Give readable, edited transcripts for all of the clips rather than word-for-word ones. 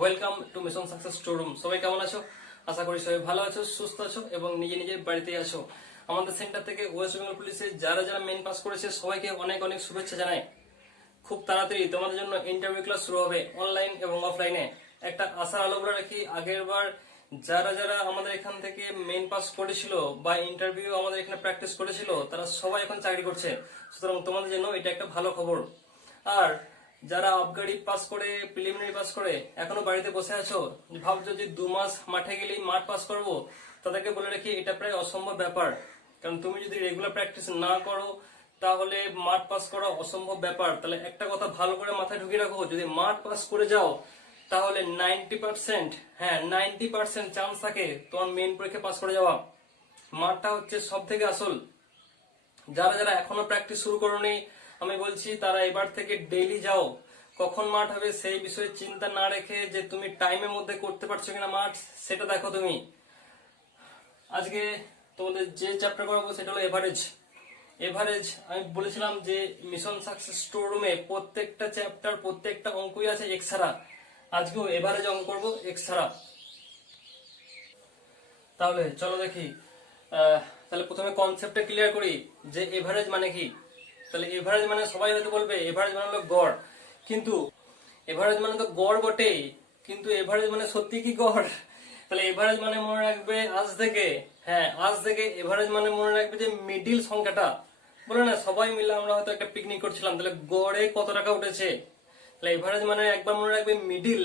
Welcome to mission success storeroom. সবাই কেমন আছো? আশা করি সবাই ভালো আছো, সুস্থ আছো এবং নিজের বাড়িতে আছো। আমাদের সেন্টার থেকে ওয়েস্ট বেঙ্গল পুলিশের যারা মেইন পাস করেছে সবাইকে অনেক অনেক শুভেচ্ছা জানাই। খুব তাড়াতাড়ি তোমাদের জন্য ইন্টারভিউ ক্লাস শুরু হবে, অনলাইন এবং অফলাইনে। একটা আশার আলো করে রাখি, আগের বার যারা আমাদের এখান থেকে মেইন পাস করেছিল বা ইন্টারভিউ আমাদের এখানে প্র্যাকটিস করেছিল তারা সবাই এখন চাকরি করছে। সুতরাং তোমাদের জন্য এটা একটা ভালো খবর। আর যারা আবগারি পাস করে, প্রিলিমিনারি পাস করে এখনো বাড়িতে বসে আছো, ভাবছো যে 2 মাস মাঠে গেলেই মাঠ পাস করবো, তাদেরকে বলে রাখি এটা প্রায় অসম্ভব ব্যাপার। কারণ তুমি যদি রেগুলার প্র্যাকটিস না করো তাহলে মাঠ পাস করা অসম্ভব ব্যাপার। তাহলে একটা কথা ভালো করে মাথায় ঢুকিয়ে রাখো, যদি মাঠ পাস করে যাও তাহলে 90%, হ্যাঁ 90% চান্স থাকে তোমার মেইন পরীক্ষা পাস করে যাওয়া। মাঠটা হচ্ছে সব থেকে আসল। যারা এখনো প্র্যাকটিস শুরু করোনি, আমি বলছি তারা এবার থেকে ডেইলি যাও। কখন মাঠ হবে সেই বিষয়ে চিন্তা না রেখে যে তুমি টাইমের মধ্যে করতে পারছো কিনা মাঠ, সেটা দেখো তুমি। আজকে তোমাদের যে চ্যাপ্টার করাবো সেটা হলো এভারেজ। আমি বলেছিলাম যে মিশন সাকসেস স্টোর রুমে প্রত্যেকটা চ্যাপ্টার, প্রত্যেকটা অঙ্কই আছে এক্স ছাড়া। আজকেও এভারেজ অঙ্ক করবো এক্স ছাড়া। তাহলে চলো দেখি। তাহলে প্রথমে কনসেপ্টটা ক্লিয়ার করি যে এভারেজ মানে কি। তাহলে এভারেজ মানে সবাই হয়তো বলবে এভারেজ মানে হলো গড়, কিন্তু এভারেজ মানে তো গড় বটেই, কিন্তু এভারেজ মানে সত্যি কি গড়? তাহলে এভারেজ মানে মনে রাখবে আজ থেকে, হ্যাঁ আজ থেকে এভারেজ মানে মনে রাখবে যে মিডিল সংখ্যাটা। বলে না সবাই মিলে আমরা হয়তো একটা পিকনিক করছিলাম, তাহলে গড়ে কত টাকা উঠেছে। তাহলে এভারেজ মানে একবার মনে রাখবে মিডিল,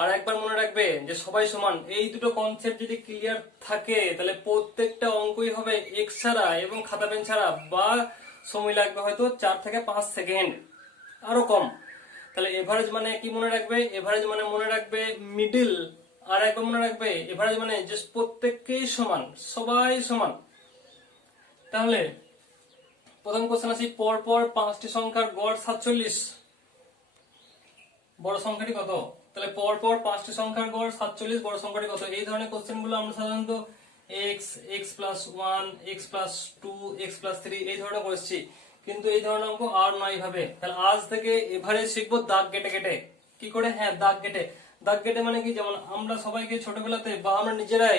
আর একবার মনে রাখবে যে সবাই সমান। এই দুটো কনসেপ্ট যদি ক্লিয়ার থাকে তাহলে প্রত্যেকটা অঙ্কই হবে এক্স ছাড়া এবং খাতা পেন ছাড়া, বা সময় লাগবে হয়তো 4 থেকে 5 সেকেন্ড, আরো কম। তাহলে এভারেজ মানে কি মনে রাখবে? এভারেজ মানে মনে রাখবে মিডিল, আর একবার মনে রাখবে এভারেজ মানে যে প্রত্যেককেই সমান, সবাই সমান। তাহলে প্রথম কোশ্চেন আসি, পরপর 5টি সংখ্যার গড় 47, বড় সংখ্যাটি কত? তাহলে পরপর 5টি সংখ্যার গড় 47, বড় সংখ্যাটি কত? এই ধরনের কোশ্চেন গুলো আমরা সাধারণত x+1, x+2, x+3 এই ধরনের করেছি, কিন্তু এই ধরনের অঙ্ক আর নয় ভাবে। তাহলে আজ থেকে এভারেজ শিখবো দাগ কেটে কেটে। কি করে? হ্যাঁ দাগ কেটে। দাগ কেটে মানে কি, যেমন আমরা সবাইকে ছোটবেলাতে বা আমরা নিজেরাই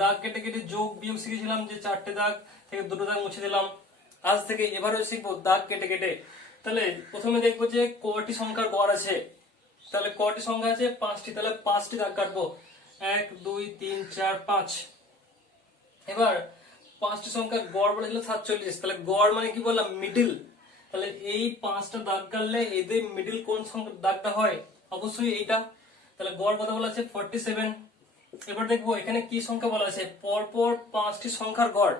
দাগ কেটে কেটে যোগ বিয়োগ শিখেছিলাম, যে 4টে দাগ থেকে 2টো দাগ মুছে দিলাম। আজ থেকে এভারেজ শিখবো দাগ কেটে কেটে। তাহলে প্রথমে দেখবো যে কয়টি সংখ্যার গড় আছে। তাহলে কয়টি সংখ্যা আছে? 5টি। তাহলে 5টি দাগ কাটবো, 1 2 3 4 5। এবার 5টি সংখ্যার গড় বলেছিল 47, তাহলে গড় মানে কি বললাম? মিডিল। তাহলে এই 5টা দাগ কাটলে এদের মিডিল কোন সংখ্যার দাগটা হয়? অবশ্যই এইটা। তাহলে গড় কত বলা আছে? 47। এবার দেখবো এখানে কি সংখ্যা বলা আছে, পরপর 5টি সংখ্যার গড়।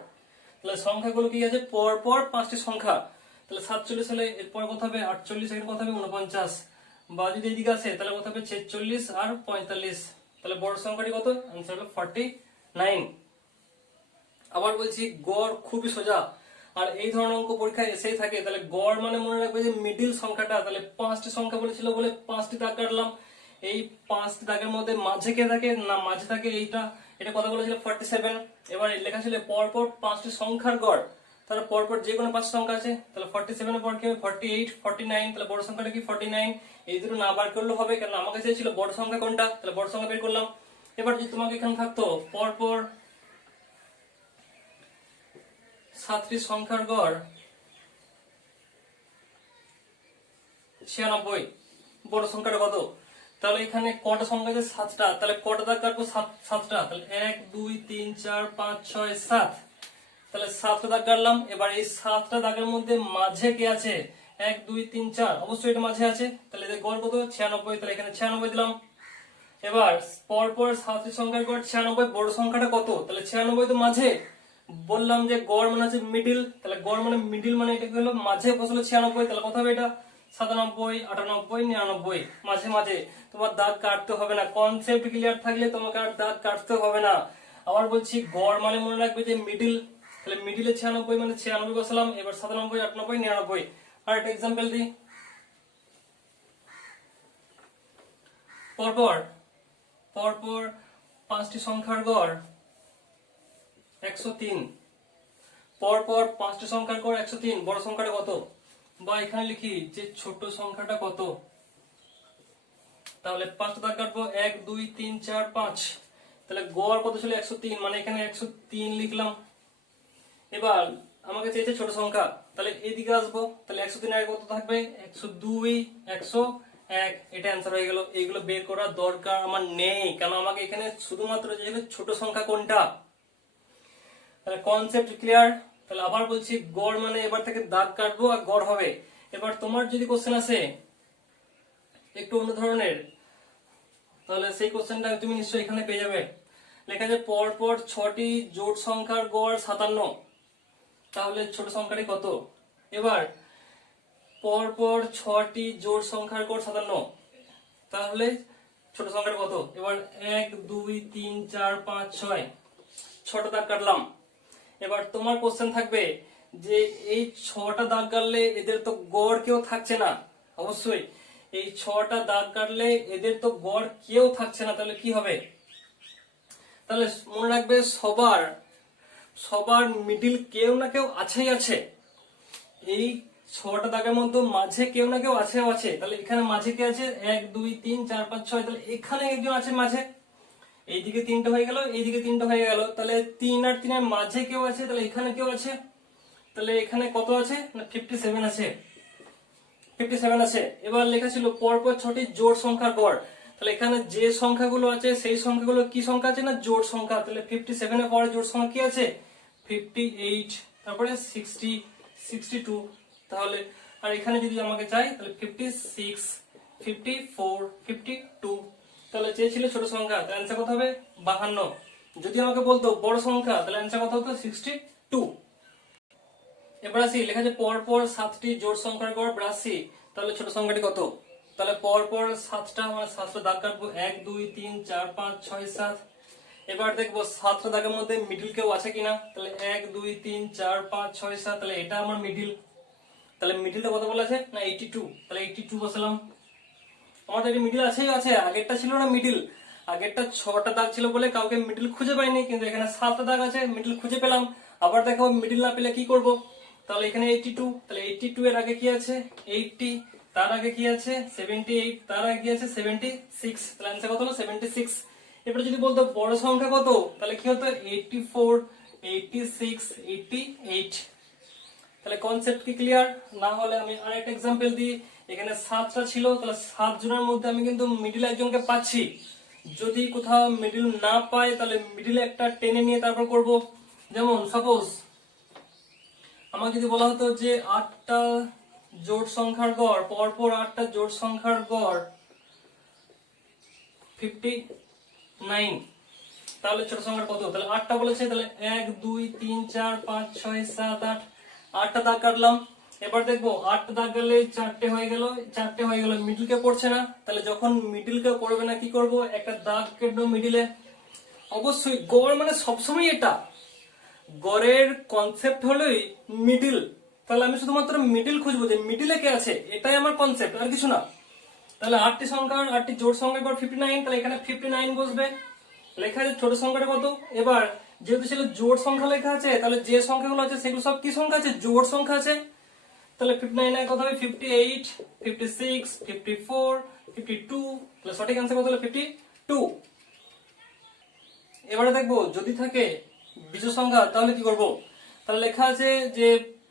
তাহলে সংখ্যাগুলো কি আছে? পরপর 5টি সংখ্যা। তাহলে 47 হলে এরপর কত হবে? 48, এর কত হবে? 49। বা যদি এদিকে আসে তাহলে কত হবে? 46 আর 45। তাহলে বড় সংখ্যাটি কত? आंसर হলো 49। আবার বলছি গড় খুবই সোজা, আর এই ধরনের অঙ্ক পরীক্ষায় এসেই থাকে। তাহলে গড় মানে মনে রাখবে যে মিডিল সংখ্যাটা। তাহলে 5টি সংখ্যা বলেছিল বলে 5টি দাগ কাটলাম। এই 5টি দাগের মধ্যে মাঝে কে থাকে? না মাঝে থাকে এইটা। এটা কথা বলেছিল 47। এবার লেখা ছিল পরপর 5টি সংখ্যার গড়। তাহলে পরপর যে কোনো 5 সংখ্যা আছে, তাহলে 47 এর পর কি হবে? 48, 49। তাহলে বড় সংখ্যাটা কি? 49। এই দুটো না বার করলেও হবে, কারণ আমার কাছে ছিল বড় সংখ্যা কোনটা। তাহলে বড় সংখ্যা বের করলাম। এবার যদি তোমাকে এখানে থাকতো পরপর 7টি সংখ্যার গড় 96, বড় সংখ্যাটা কত? তাহলে এখানে কটা সংখ্যা আছে? 7টা। তাহলে কটা দাগ কাটবো? 7টা। তাহলে 1 2 3 4 5 6 7। তাহলে 7টা দাগ কাটলাম। এবার এই 7টা দাগের মধ্যে মাঝে কে আছে? 1 2 3 4, অবশ্যই এটা মাঝে আছে। তাহলে এদের গড় কত? 96। তাহলে এখানে 96 দিলাম। এবার পরপর 7টি সংখ্যার গড় 96, বড় সংখ্যাটা কত? তাহলে 96 তো মাঝে। বললাম যে গড় মানে হচ্ছে মিডিল, তাহলে গড় মানে মিডিল মানে এটা কি হলো? মাঝে বসলো 96। তাহলে কত হবে এটা? 97, 98, 99, মাঝে মাঝে। তোমার দাগ কাটতে হবে না, কনসেপ্ট ক্লিয়ার থাকলে তোমাকে আর দাগ কাটতে হবে না। আবার বলছি গড় মানে মনে রাখবে যে মিডিল। তাহলে মিডিলে 96 মানে 96 বসালাম। এবার 97, 98, 99। আর একটা এক্সাম্পল দিই। পরপর পরপর 5টি সংখ্যার গড় 103। পরপর 5টি সংখ্যার গড় 103, বড় সংখ্যাটা কত? বা এখানে লিখি যে ছোট সংখ্যাটা কত। তাহলে 5টা দাগ কাটবো, 1 2 3 4 5। তাহলে গড় কত ছিল 103, মানে এখানে 103 লিখলাম। এবার আমাকে চাইছে ছোট সংখ্যা, তাহলে এদিকে আসবো, তাহলে 103 এর আগে কত থাকবে, 102 101, এটা অ্যান্সার হয়ে গেল। এইগুলো বের করার দরকার আমার নেই, কারণ আমাকে এখানে শুধুমাত্র চাইছিল ছোট সংখ্যা কোনটা। তাহলে কনসেপ্ট ক্লিয়ার। তাহলে আবার বলছি, গড় মানে এবার থেকে দাগ কাটবো আর গড় হবে। এবার তোমার যদি কোশ্চেন আসে একটু অন্য ধরনের, তাহলে সেই কোশ্চেনটা তুমি নিশ্চয়ই এখানে পেয়ে যাবে। লেখা আছে পর পর 6টি জোড় সংখ্যার গড় 57, তাহলে ছোট সংখ্যাটি কত। এবার পর পর 6টি জোড় সংখ্যার গড় 57, তাহলে ছোট সংখ্যাটা কত। এবার 1 2 3 4 5 6, 6টা দাগ কাটলাম। এবার তোমার কোশ্চেন থাকবে যে এই 6টা দাগ কাটলে এদের তো গড় কেউ থাকছে না। অবশ্যই এই 6টা দাগ কাটলে এদের তো গড় কেউ থাকছে না, তাহলে কি হবে। তাহলে মনে রাখবে, সবার মিডিল কেউ না কেউ আছেই আছে। এই 6টা দাগের মধ্যে মাঝে কেউ না কেউ আছে। তাহলে এখানে মাঝে কে আছে, 1 2 3 4 5 6, তাহলে এখানে একজন আছে মাঝে। এইদিকে 3টা হয়ে গেল, এইদিকে 3টা হয়ে গেল, তাহলে 3 আর 3 এর মাঝে কেউ আছে, তাহলে এখানে কেউ আছে। তাহলে এখানে কত আছে না 57 আছে, 57 আছে। এবার লেখা ছিল পরপর 6টি জোড় সংখ্যার গড়, তাহলে এখানে যে সংখ্যাগুলো আছে সেই সংখ্যাগুলো কি সংখ্যা আছে না জোড় সংখ্যা। তাহলে 57 এর পরে জোড় সংখ্যা কি আছে, 58, তারপরে 60 62। তাহলে আর এখানে যদি আমাকে চাই তাহলে 56 54 52। তাহলে চেয়েছিল ছোট সংখ্যা, তাহলে অ্যান্সার কত হবে 52। যদি আমাকে বলতো বড় সংখ্যা, তাহলে অ্যান্সার কত হতো 62। এবার আসি, লেখা আছে পরপর 7টি জোড় সংখ্যার গড় 82, তাহলে ছোট সংখ্যাটি কত। তাহলে পরপর 7টা, মানে 7টা দাগ কাটবো, 1 2 3 4 5 6 7। এবার দেখবো 7টা দাগের মধ্যে মিডিল কেউ আছে কিনা। তাহলে 1 2 3 4 5 6 7, তাহলে এটা আমার মিডিল। তাহলে মিডিলটা কত বলেছে না 82, তাহলে 82 বসালাম। আমাদের এই মিডিল আছে, আগেরটা ছিল না মিডিল, আগেরটা 6টা দাগ ছিল বলে কাউকে মিডিল খুঁজে পাইনি, কিন্তু এখানে 7টা দাগ আছে, মিডিল খুঁজে পেলাম। আবার দেখো মিডিল না পেলে কি করব, তাহলে এখানে 82, তাহলে 82 এর আগে কি আছে 80, তার আগে কি আছে 78, তার আগে কি আছে 76, তাহলে आंसर কত হলো 76। এবারে যদি বলতো বড় সংখ্যা কত, তাহলে কি হতো 84 86 88। তাহলে কনসেপ্ট কি ক্লিয়ার না হলে আমি আরেকটা एग्जांपल দিই। এখানে 7টা ছিল, তাহলে 7 জনের মধ্যে আমি কিন্তু মিডল একজনকে পাচ্ছি। যদি কোথাও মিডল না পাই, তাহলে মিডল একটা টেনে নিয়ে তারপর করব। যেমন সাপোজ আমাকে যদি বলা হতো যে 8টা জোড় সংখ্যার গড়, পরপর 8টা জোড় সংখ্যার গড় 59, তাহলে ছোট সংখ্যা কত। তাহলে 8টা বলেছে, তাহলে 1 2 3 4 5 6 7 8, 8টা দাগ কাটলাম। এবার দেখবো 8টা দাগ গেলে 4টে হয়ে গেল, মিডল কে পড়ছে না। তাহলে যখন মিডল কে পড়বে না, কি করব, একটা দাগ কেটে মিডিলে। অবশ্যই গড় মানে সবসময় এটা, গড়ের কনসেপ্ট হলোই মিডিল। তাহলে আমি শুধুমাত্র মিডিল খুঁজবো যে মিডিলে কে আছে, এটাই আমার কনসেপ্ট, আর কিছু না। তাহলে 8টি সংখ্যার 8টি জোড় সংখ্যার গড় 59, তাহলে এখানে 59 বসবে। লেখা আছে ছোট সংখ্যাটা কত। এবার যেহেতু ছিল জোড় সংখ্যা লেখা আছে, তাহলে যে সংখ্যাগুলো আছে সেগুলো সব কি সংখ্যা আছে, জোড় সংখ্যা আছে। তাহলে 59 এর কত হবে 58 56 54 52, তাহলে সঠিক आंसर কত হলো 52। এবারে দেখবো যদি থাকে বিজোড় সংখ্যা, তাহলে কি করব। তাহলে লেখা আছে যে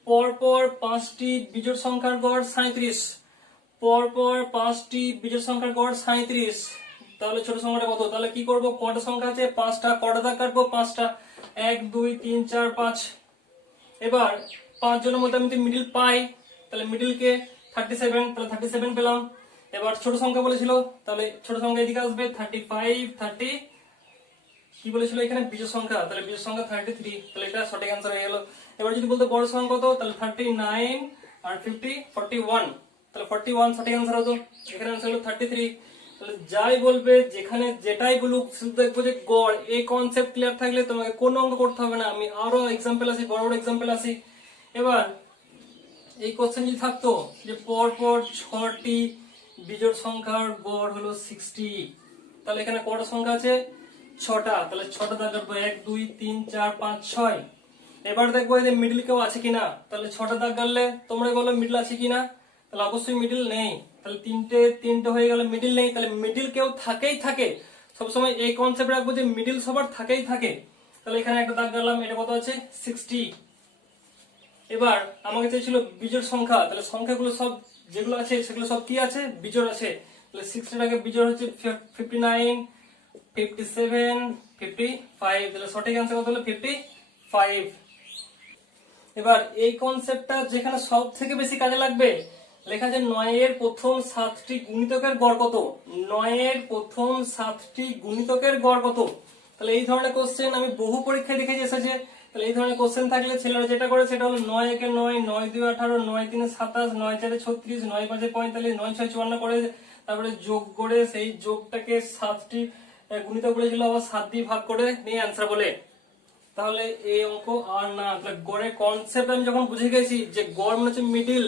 পরপর 5টি বিজোড় সংখ্যার গড় 37, পরপর 5টি বিজোড় সংখ্যার গড় 37, তাহলে ছোট সংখ্যাটা কত। তাহলে কি করব, কয়টা সংখ্যা আছে 5টা, কয়টা দাগ কাটবো 5টা, 1 2 3 4 5। এবার 5 জনের মধ্যে আমি মিডিল পাই, তাহলে মিডিল কে 37, তাহলে 37 পেলাম। এবার ছোট সংখ্যা বলেছিল, তাহলে ছোট সংখ্যা এদিকে আসবে 35 30, কি বলেছিল এখানে বিজোড় সংখ্যা, তাহলে বিজোড় সংখ্যা 33, তাহলে এটা সঠিক आंसर হয়ে গেল। এবার যদি বলতে বড় সংখ্যা কত, তাহলে 39 আর 50 41, তাহলে 41 সঠিক आंसर হতো। এখানে आंसर হলো 33। তাহলে যাই বলবে, যেখানে যেটাই বলুক, শুধু দেখবো যে গড়, এই কনসেপ্ট ক্লিয়ার থাকলে তোমাকে কোনো অঙ্ক করতে হবে না। আমি আরো एग्जांपल আসি, বড় বড় एग्जांपल আসি। এবার এই কোশ্চেন যদি থাকতো যে পরপর 6টি বিজোড় সংখ্যার গড় হলো 60, তাহলে এখানে কয়টা সংখ্যা আছে 6টা, তাহলে 6টা দাগ কাটবো 1 2 3 4 5 6। এবার দেখবো এই যে মিডল কেউ আছে কিনা, তাহলে 6টা দাগ কাটলে তোমরা বলো মিডল আছে কিনা, তাহলে অবশ্যই মিডল নেই। তাহলে তিনটে তিনটে হয়ে গেল, মিডিল নেই, তাহলে মিডিল কেউ থাকেই থাকে। সবসময় এই কনসেপ্ট রাখবো যে মিডিল সবার থাকেই থাকে। তাহলে এখানে একটা দাগ গেলাম, এটা কত আছে 60। এবার আমাকে চাইছিল বিজোড় সংখ্যা, তাহলে সংখ্যাগুলো সব যেগুলো আছে সেগুলো সব কি আছে, বিজোড় আছে। তাহলে 60টাকে বিজোড় হচ্ছে 59, 57, 55। তাহলে সঠিক অ্যান্সার কত হলো 55। এবার এই কনসেপ্টটা যেখানে সব থেকে বেশি কাজে লাগবে, লেখা আছে 9 এর প্রথম 7টি গুণিতকের গড় কত। 9 এর প্রথম 7টি গুণিতকের গড় কত। তাহলে এই ধরনের কোশ্চেন আমি বহু পরীক্ষায় দেখেছি এসেছে। তাহলে এই ধরনের কোশ্চেন থাকলে ছেলেরা যেটা করে সেটা হলো 9 একে 9, 9 2 18, 9 3 27, 9 4 36, 9 5 45, 9 6 54 করে তারপরে যোগ করে সেই যোগটাকে 7টি গুণিতক বলেছিল, আবার 7 দিয়ে ভাগ করে নিয়ে অ্যান্সার বলে। তাহলে এই অঙ্ক আর না। তাহলে গড়ের কনসেপ্ট আমি যখন বুঝে গেছি যে গড় মানে হচ্ছে মিডিল,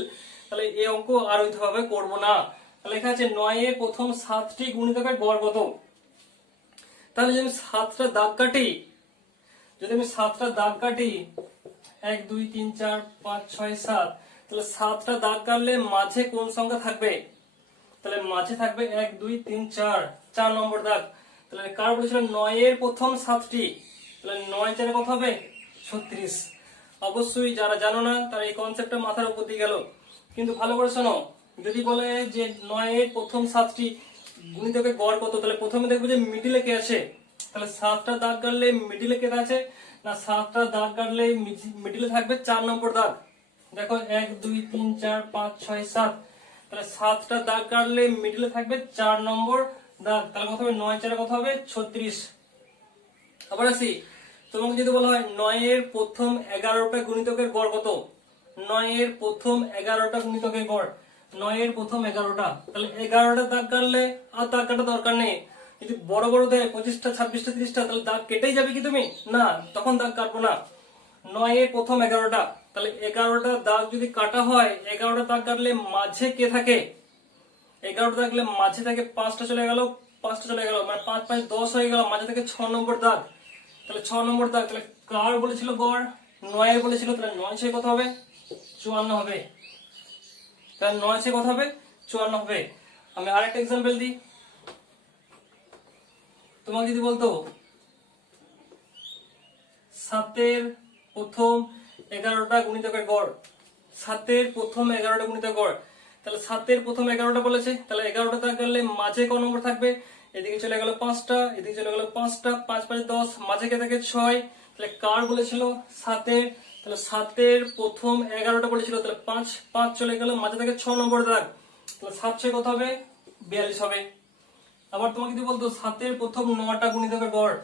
তাহলে এই অঙ্ক আর ওইভাবে করবো না। তাহলে লেখা আছে 9 এর প্রথম 7টি গুণিতকের গড় কত। তাহলে যদি আমি 7টা দাগ কাটি, 1 2 3 4 5 6 7, তাহলে 7টা দাগ কাটলে মাঝে কোন সংখ্যা থাকবে। তাহলে মাঝে থাকবে 1 2 3 4, 4 নম্বর দাগ। তাহলে কার বলেছিল 9 এর প্রথম 7টি, তাহলে 9 4 কত হবে 36। অবশ্যই যারা জানো না তারা এই কনসেপ্টটা মাথার উপর দিয়ে গেল। কিন্তু ভালো করে শোনো, যদি বলে যে 9 এর প্রথম 7টি গুণিতকের গড় কত, তাহলে প্রথমে দেখবো যে মিডিলে কে আছে। তাহলে 7টা দাগ কাটলে মিডিলে কে আছে না, 7টা দাগ কাটলে মিডিলে থাকবে 4 নম্বর দাগ। দেখো 1 2 3 4 5 6 7, তাহলে 7টা দাগ কাটলে মিডিলে থাকবে 4 নম্বর দাগ। তাহলে কত হবে 9 4 কত হবে 36। আবার আসি, তোমাকে যদি বলা হয় 9 এর প্রথম 11টা গুণিতকের গড় কত। 9 এর প্রথম 11টা গুণিতকের গড়, 9 এর প্রথম 11টা, তাহলে 11টা দাগ কাটলে আর দাগ কাটা দরকার নেই। যদি বড় বড় দেয় 25টা 26টা 30টা, তাহলে দাগ কেটেই যাবে কি তুমি, না তখন দাগ কাটবো না। 9 এর প্রথম 11টা, তাহলে 11টা দাগ যদি কাটা হয়, 11টা দাগ কাটলে মাঝে কে থাকে। 11টা দাগলে মাঝে থেকে 5টা চলে গেল, 5টা চলে গেল, মানে 5 5 10 হয়ে গেল, মাঝে থেকে 6 নম্বর দাগ। তাহলে 6 নম্বর দাগ, তাহলে কার বলেছিল গড় 9 এর বলেছিল, তাহলে 9 6 কত হবে 54 হবে। তাহলে 9 6 কত হবে 54 হবে। আমি আরেকটা एग्जांपल দিই। তোমাকে যদি বলতো 7 এর প্রথম 11টা গুণিতকের গড়, 7 এর প্রথম 11টা গুণিতকের গড়, তাহলে 7 এর প্রথম 11টা বলেছে, তাহলে 11টা দাগ কাটলে মাঝে ক নম্বর থাকবে, এদিকে চলে গেল 5টা, এদিকে চলে গেল 5টা, 5 5 10, মাঝে কে থাকে 6। তাহলে কার বলেছিল 7 এর, তাহলে 7 এর প্রথম 11টা বলেছিল, তাহলে 5 5 চলে গেল, মাঝে থেকে 6 নম্বর দাগ। তাহলে 7 6 কত হবে 42 হবে। আবার তোমাকে যদি বলতো 7 এর প্রথম 9টা গুণিতকের গড়,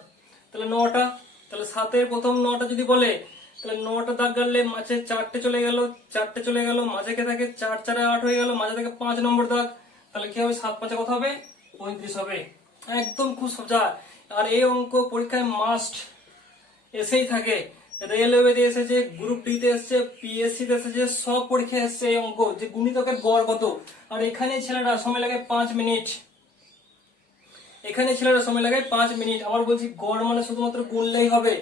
তাহলে 9টা, তাহলে 7 এর প্রথম 9টা যদি বলে, তাহলে 9টা দাগ কাটলে মাঝে 4টে চলে গেল, 4টে চলে গেল, মাঝে কে থাকে 4 4 8 হয়ে গেল, মাঝে থেকে 5 নম্বর দাগ। তাহলে কি হবে 7 5 কত হবে 35 হবে। একদম খুব সোজা। আর এই অঙ্ক পরীক্ষায় মাস্ট এসেই থাকে। রেলওয়েতে এসেছে, গ্রুপ ডি তে এসেছে, পিএসসি তে এসেছে, সব পরীক্ষায় এসেছে এই অঙ্ক যে গুণিতকের গড় কত। আর এখানে ছেলেরা সময় লাগে 5 মিনিট, এখানে ছেলেরা সময় লাগে 5 মিনিট। আবার বলছি গড় মানে শুধুমাত্র গুনলেই হবে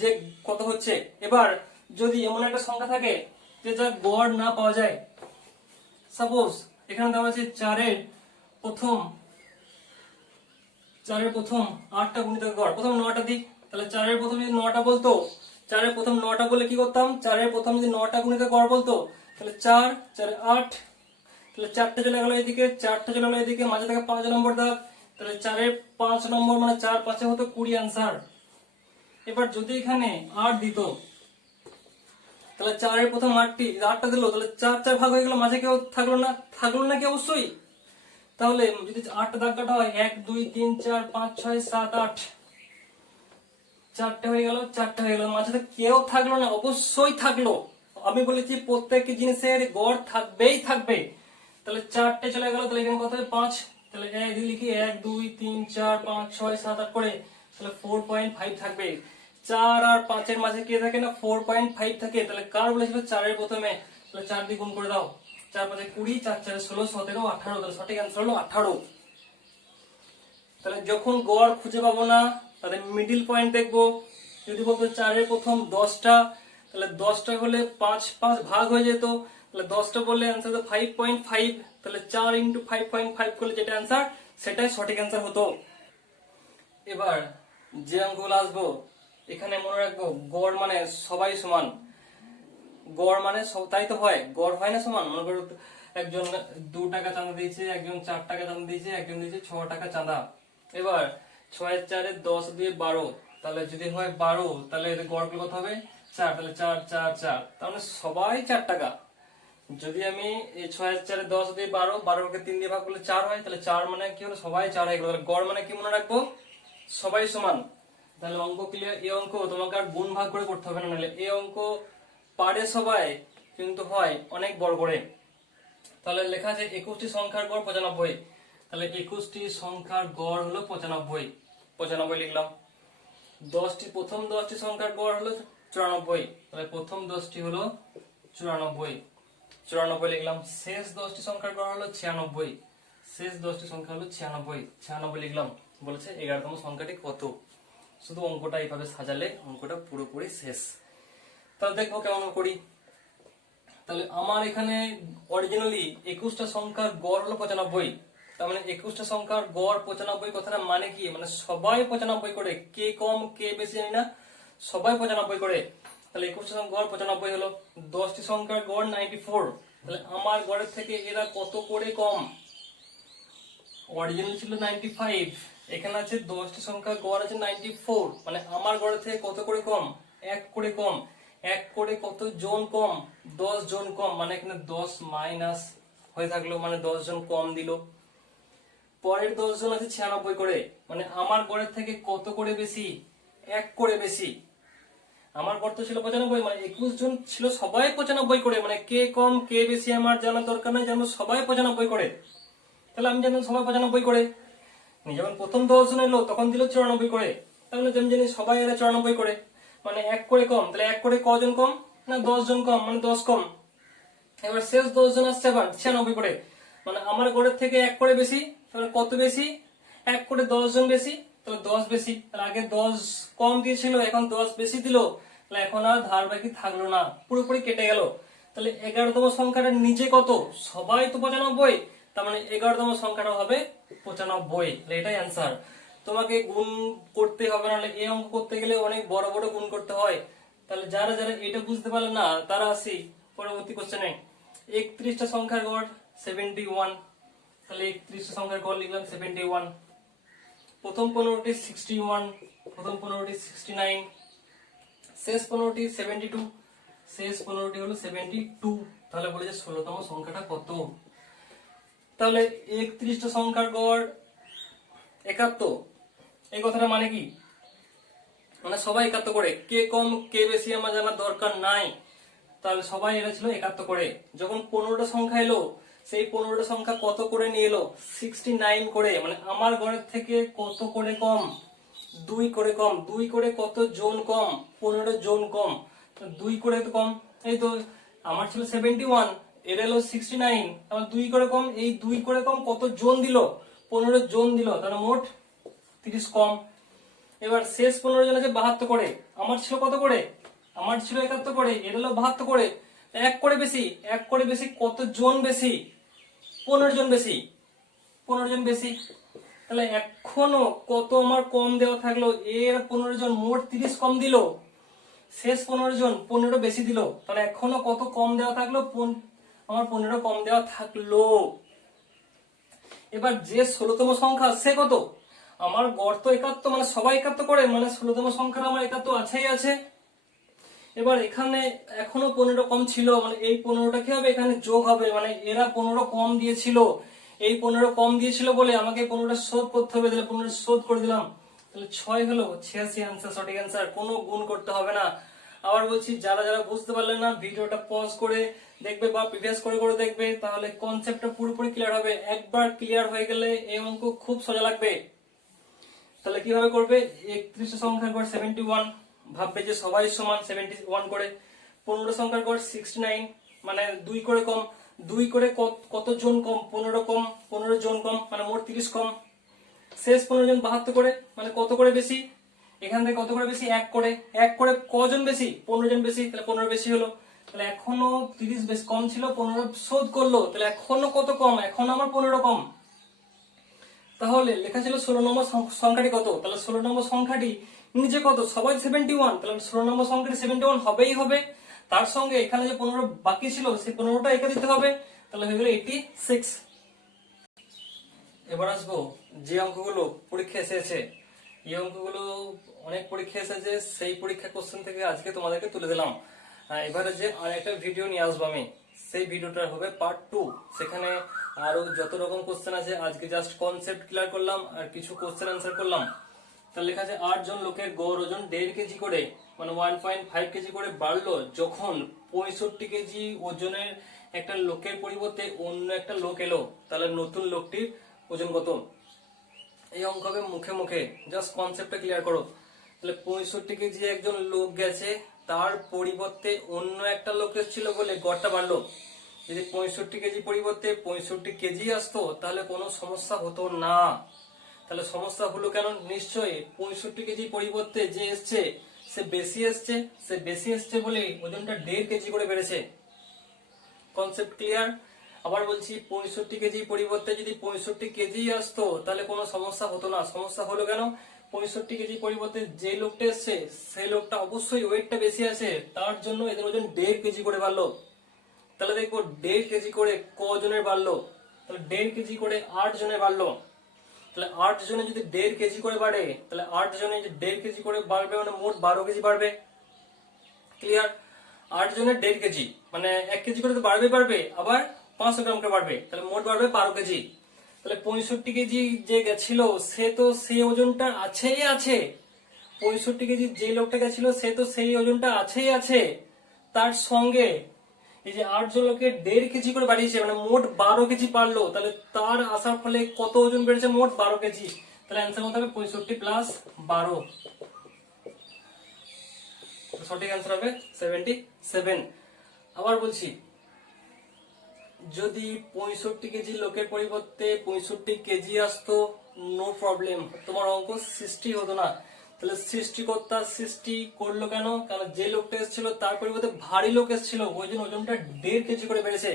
যে কত হচ্ছে। এবার যদি এমন একটা সংখ্যা থাকে যে যার গড় না পাওয়া যায়, সাপোজ এখানে দেওয়া আছে 4 এর প্রথম 8টা গুণিতকের গড়, প্রথম 9টা দিই। তাহলে 4 এর প্রথম যদি 9টা বলতো, 4 এর প্রথম 9টা বলে কি করতাম, 4 এর প্রথম যদি 9টা গুণিতকের গড় বলতো, তাহলে 4 4 8, তাহলে 4টে চলে গেল এদিকে, 4টে চলে গেল এদিকে, মাঝে থেকে 5 নম্বর দাগ। তাহলে 4 এর 5 নম্বর মানে 4 5 হতো 20 आंसर। এবার যদি এখানে 8 দিত, তাহলে 4 এর প্রথম 8টা দিল, তাহলে 4 4 ভাগ হয়ে গেল, মাঝে কেউ থাকলো না কি অবশ্যই। তাহলে যদি 8টা দাগ কাটা হয় 1 2 3 4 5 6 7 8, 4টে হয়ে গেল, 4টে হয়ে গেল, মাঝে কেউ থাকলো না, অবশ্যই থাকলো। আমি বলেছি প্রত্যেকটি জিনিসের গড় থাকবেই থাকবে। তাহলে 4টে চলে গেল, তাহলে এখানে কত হবে 5, তাহলে লিখি 1 2 3 4 5 6 7 8 করে, তাহলে 4.5 থাকবে। 4 আর 5 এর মাঝে কে থাকে না 4.5 থাকে। তাহলে কার বলেছিল 4 এর প্রথমে, তাহলে 4 দিয়ে গুণ করে দাও, 4 5 20, 4 4 16 17 18, তাহলে সঠিক অ্যান্সার হলো 18। তাহলে যখন গড় খুঁজে পাবো না, তাহলে মিডিল পয়েন্ট দেখবো। যদি বলতো 4 এর প্রথম 10টা, তাহলে 10টা হলে 5 5 ভাগ হয়ে যেত, তাহলে 10টা বললে অ্যান্সার হতো 5.5। তাহলে 4 ইন্টু 5.5 করলে যেটা অ্যান্সার সেটাই সঠিক অ্যান্সার হতো। এবার যে অঙ্কগুলো আসবো এখানে মনে রাখবো গড় মানে সবাই সমান, গড় মানে তাই তো হয়, গড় হয় না সমান। মনে করো একজন 2 টাকা চাঁদা দিয়েছে, একজন 4 টাকা চাঁদা দিয়েছে, একজন দিয়েছে 6 টাকা চাঁদা। এবার 6 4 10 2 12, তাহলে যদি হয় 12 তাহলে এর গড় কত হবে 4, তাহলে 4 4 4, তার মানে সবাই 4 টাকা। যদি আমি এই 6 4 10 2 12, 12 কে 3 দিয়ে ভাগ করলে 4 হয়, তাহলে 4 মানে কি হলো সবাই 4 হয়ে গেল। তাহলে গড় মানে কি মনে রাখবো সবাই সমান। তাহলে অঙ্ক ক্লিয়ার। এই অঙ্ক তোমাকে আর গুণ ভাগ করে করতে হবে না, নাহলে এই অঙ্ক পারে সবাই কিন্তু হয় অনেক বড় করে। তাহলে লেখা আছে 21টি সংখ্যার গড় 95, তাহলে 21টি সংখ্যার গড় হলো 95, 95 লিখলাম। প্রথম 10টি সংখ্যার গড় হলো 94, তাহলে প্রথম 10টি হলো 94, 94 লিখলাম। শেষ 10টি সংখ্যার গড় হলো 96, শেষ 10টি সংখ্যা হলো 96, 96 লিখলাম। বলেছে 11তম সংখ্যাটি কত। শুধু অঙ্কটা এইভাবে সাজালে অঙ্কটা পুরোপুরি শেষ। তাহলে দেখবো কেমন করি। তাহলে আমার এখানে অরিজিনালি 21টা সংখ্যার গড় হলো 95, তার মানে 21টা সংখ্যার গড় 95, কথাটা মানে কি মানে সবাই 95 করে, কে কম কে বেশি জানি না, সবাই 95 করে। তাহলে 21টা সংখ্যার গড় 95 হলো। 10টি সংখ্যার গড় 94, তাহলে আমার গড়ের থেকে এরা কত করে কম, অরিজিনাল ছিল 95, এখানে আছে 10টি সংখ্যার গড় আছে 94, মানে আমার গড়ের থেকে কত করে কম 1 করে কম। 1 করে কত জন কম 10 জন কম, মানে এখানে 10 মাইনাস হয়ে থাকলো, মানে 10 জন কম দিল। পরের 10 জন আছে 96 করে, মানে আমার গড়ের থেকে কত করে বেশি 1 করে বেশি। আমার গড় তো ছিল 95, মানে 21 জন ছিল সবাই 95 করে, মানে কে কম কে বেশি আমার জানার দরকার নাই, জানো সবাই 95 করে। তাহলে আমি জানলাম সবাই 95 করে। যখন প্রথম 10 জন এলো তখন দিল 94 করে, তাহলে আমি জানি সবাই এরা 94 করে, মানে 1 করে কম। তাহলে 1 করে কজন কম না 10 জন কম, মানে 10 কম। এবার শেষ 10 জন আসছে আবার 96 করে, মানে আমার গড়ের থেকে 1 করে বেশি, তাহলে কত বেশি 1 করে 10 জন বেশি, তাহলে 10 বেশি। তাহলে আগে 10 কম দিয়েছিল এখন 10 বেশি দিল, তাহলে এখন আর ধার বাকি থাকলো না, পুরোপুরি কেটে গেল। তাহলে 11তম সংখ্যাটা নিচে কত, সবাই তো 95, তার মানে 11তম সংখ্যাটা হবে 95, এটাই অ্যান্সার। তোমাকে গুণ করতে হবে না, এই অঙ্ক করতে গেলে অনেক বড় বড় গুণ করতে হয়। তাহলে যারা যারা এটা বুঝতে পারলে না তারা আসি পরবর্তী কোশ্চেনে। 31টা সংখ্যার গড় 71, তাহলে 31টা সংখ্যার গড় লিখলাম 71। প্রথম 15টি 61, প্রথম 15টি 69, শেষ 15টি 72, শেষ 15টি হলো 72। তাহলে বলেছে 16তম সংখ্যাটা কত। তাহলে 31টা সংখ্যার গড় 71, এই কথাটা মানে কি মানে সবাই 71 করে, কে কম কে বেশি আমার জানার দরকার নাই, তাহলে সবাই এরা ছিল 71 করে। যখন 15টা সংখ্যা এলো সেই 15টা সংখ্যা কত করে নিয়ে এলো 69 করে, মানে আমার গড়ের থেকে কত করে কম 2 করে কম। 2 করে কত জন কম 15 জন কম, 2 করে তো কম। এই তো আমার ছিল 71, এর এলো 69, আমার 2 করে কম, এই 2 করে কম কত জন দিল 15 জন দিল, তাহলে মোট 30 কম। এবার শেষ 15 জন আছে 72 করে, আমার ছিল কত করে আমার ছিল 71 করে, এর হলো 72 করে, 1 করে বেশি 1 করে বেশি কত জন বেশি 15 জন বেশি, 15 জন বেশি। তাহলে এখনো কত আমার কম দেওয়া থাকলো, এর 15 জন মোট 30 কম দিল, শেষ 15 জন 15 বেশি দিল, তাহলে এখনো কত কম দেওয়া থাকলো আমার 15 কম দেওয়া থাকলো। এবার যে 16তম সংখ্যা সে কত, আমার গড় তো 71, মানে সবাই 71 করে, মানে 16তম সংখ্যা আমার 71 আছেই আছে। এবার এখানে এখনো 15 কম ছিল, মানে এই 15টা কি হবে এখানে যোগ হবে, মানে এরা 15 কম দিয়েছিল, এই 15 কম দিয়েছিল বলে আমাকে 15টা শোধ করতে হবে, তাহলে 15টা শোধ করে দিলাম, তাহলে 6 হলো 86 আনসার, সঠিক আনসার, কোনো গুণ করতে হবে না। আবার বলছি যারা যারা বুঝতে পারলেন না ভিডিওটা পজ করে দেখবে বা প্রিভিয়াস করে করে দেখবে, তাহলে কনসেপ্টটা পুরোপুরি ক্লিয়ার হবে। একবার ক্লিয়ার হয়ে গেলে এই অঙ্ক খুব সোজা লাগবে। তাহলে কিভাবে করবে, 31টা সংখ্যার গড় 71, ভাববে যে সবাই সমান 71 করে। 15 সংখ্যার গড় 69, মানে 2 করে কম, 2 করে কত জন কম 15 কম, 15 জন কম, মানে মোট 30 কম। শেষ 15 জন 72 করে, মানে কত করে বেশি, এখান থেকে কত করে বেশি 1 করে, 1 করে কজন বেশি 15 জন বেশি, তাহলে 15 বেশি হলো। তাহলে এখনো 30 বেশ কম ছিল, 15 শোধ করলো, তাহলে এখনো কত কম, এখন আমার 15 কম। তাহলে লেখা ছিল 16 নম্বর সংখ্যাটি কত, তাহলে 16 নম্বর সংখ্যাটি নিচে কত, সবাই 71, তাহলে 16 নম্বর সংখ্যাটি 71 হবেই হবে। তার সঙ্গে এখানে যে 15 বাকি ছিল সেই 15টা একে দিতে হবে, তাহলে হয়ে গেল 86। এবার আসবো যে অঙ্কগুলো পরীক্ষা এসেছে, এই অঙ্কগুলো অনেক পরীক্ষা এসেছে, সেই পরীক্ষা কোশ্চেন থেকে আজকে তোমাদেরকে তুলে দিলাম। এবারে যে আরেকটা ভিডিও নিয়ে আসবো আমি, সেই ভিডিওটা হবে পার্ট 2। সেখানে আরো যত রকম কোশ্চেন আছে, আজকে জাস্ট কনসেপ্ট ক্লিয়ার করলাম আর কিছু কোশ্চেন অ্যান্সার করলাম। তাহলে লেখা আছে 8 জন লোকের গড় ওজন 1.5 কেজি করে, মানে 1.5 কেজি করে বাড়লো যখন 65 কেজি ওজনের একটা লোকের পরিবর্তে অন্য একটা লোক এলো, তাহলে নতুন লোকটির ওজন কত। এই অঙ্ক হবে মুখে মুখে, জাস্ট কনসেপ্টটা ক্লিয়ার করো। তাহলে 65 কেজি একজন লোক গেছে, তার পরিবর্তে অন্য একটা লোক এসেছিল বলে গড়টা বাড়লো। যদি 65 কেজি পরিবর্তে 65 কেজি আসতো তাহলে কোনো সমস্যা হতো না। তাহলে সমস্যা হলো কেন, নিশ্চয়ই 65 কেজি পরিবর্তে যে এসছে সে বেশি এসছে বলে ওজনটা 1.5 কেজি করে বেড়েছে। Concept clear? আবার বলছি, 65 কেজি পরিবর্তে যদি 65 কেজি আসতো তাহলে কোনো সমস্যা হতো না। সমস্যা হলো কেন, 65 কেজি পরিবর্তে যে লোকটা এসছে সেই লোকটা অবশ্যই ওয়েটটা বেশি আছে, তার জন্য এদের ওজন 1.5 কেজি করে বাড়লো। তাহলে দেখবো 1.5 কেজি করে কজনের বাড়লো, তাহলে 1.5 কেজি করে 8 জনের বাড়লো। তাহলে 8 জনে যদি 1.5 কেজি করে বাড়ে, তাহলে 8 জনে 1.5 কেজি করে বাড়বে, মানে মোট 12 কেজি বাড়বে। ক্লিয়ার? 8 জনের 1.5 কেজি মানে 1 কেজি করে তো বাড়বে, আবার 500 গ্রাম করে বাড়বে, তাহলে মোট বাড়বে 12 কেজি। তাহলে 65 কেজি যে গেছিল সে তো সেই ওজনটা আছেই আছে, 65 কেজি যে লোকটা গেছিল সে তো সেই ওজনটা আছেই আছে। তার সঙ্গে এই যে 8 জন লোকের 1.5 কেজি করে বাড়িয়েছে, মানে মোট 12 কেজি বাড়লো। তাহলে তার আসার ফলে কত ওজন বেড়েছে, মোট 12 কেজি। তাহলে অ্যান্সার কত হবে, 65 প্লাস 12, সঠিক অ্যান্সার হবে 77। আবার বলছি, যদি 65 কেজি লোকের পরিবর্তে 65 কেজি আসতো, নো প্রবলেম, তোমার অঙ্ক সৃষ্টি হতো না। তাহলে সৃষ্টিকর্তা সৃষ্টি করলো কেন, কারণ যে লোকটা এসেছিল তার পরিবর্তে ভারী লোক এসেছিল, ওই জন্য ওজনটা 1.5 কেজি করে বেড়েছে।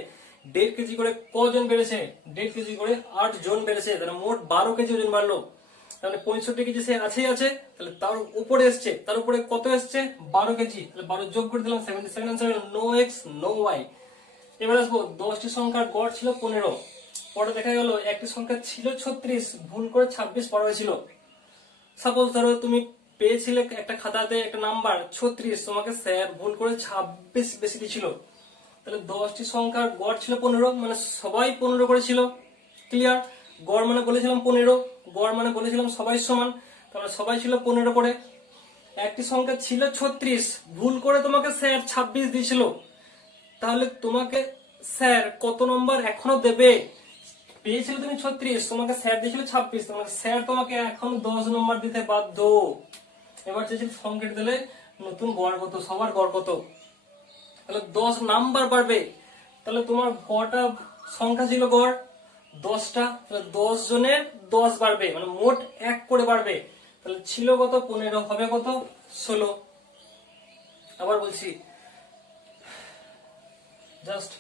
1.5 কেজি করে কজন বেড়েছে, 1.5 কেজি করে 8 জন বেড়েছে, তাহলে মোট 12 কেজি ওজন বাড়লো। তাহলে 65 কেজি সে আছেই আছে, তাহলে তার উপরে এসছে, তার উপরে কত এসছে, 12 কেজি, তাহলে 12 যোগ করে দিলাম 77। Answer no x no y. এবার আসবো 10টি সংখ্যার গড় ছিল 15, পরে দেখা গেল একটি সংখ্যা ছিল 36, ভুল করে 26 পড়া হয়েছিল। সাপোজ ধরো তুমি পেয়েছিলে একটা খাতাতে একটা নাম্বার 36, তোমাকে স্যার ভুল করে 26 বেশি দিয়েছিল, তাহলে 10টি সংখ্যার গড় ছিল 15, মানে সবাই 15 করেছিল। ক্লিয়ার? গড় মানে বলেছিলাম 15, গড় মানে বলেছিলাম সবাই সমান, তাহলে সবাই ছিল 15 করে। একটি সংখ্যা ছিল 36, ভুল করে তোমাকে স্যার 26 দিয়েছিল, তাহলে তোমাকে স্যার কত নম্বর এখনো দেবে, পেয়েছিল তুমি 36, তোমাকে স্যার দিয়েছিল 26, তোমাকে স্যার তোমাকে এখন 10 নম্বর দিতে বাধ্য। এবার চেয়েছিল সংখ্যাটি দিলে নতুন গড় কত, সবার গড় কত, তাহলে 10 নাম্বার বাড়বে। তাহলে তোমার কটা সংখ্যা ছিল গড়, 10টা, তাহলে 10 জনের 10 বাড়বে, মানে মোট 1 করে বাড়বে। তাহলে ছিল কত, 15, হবে কত, 16। আবার বলছি, জাস্ট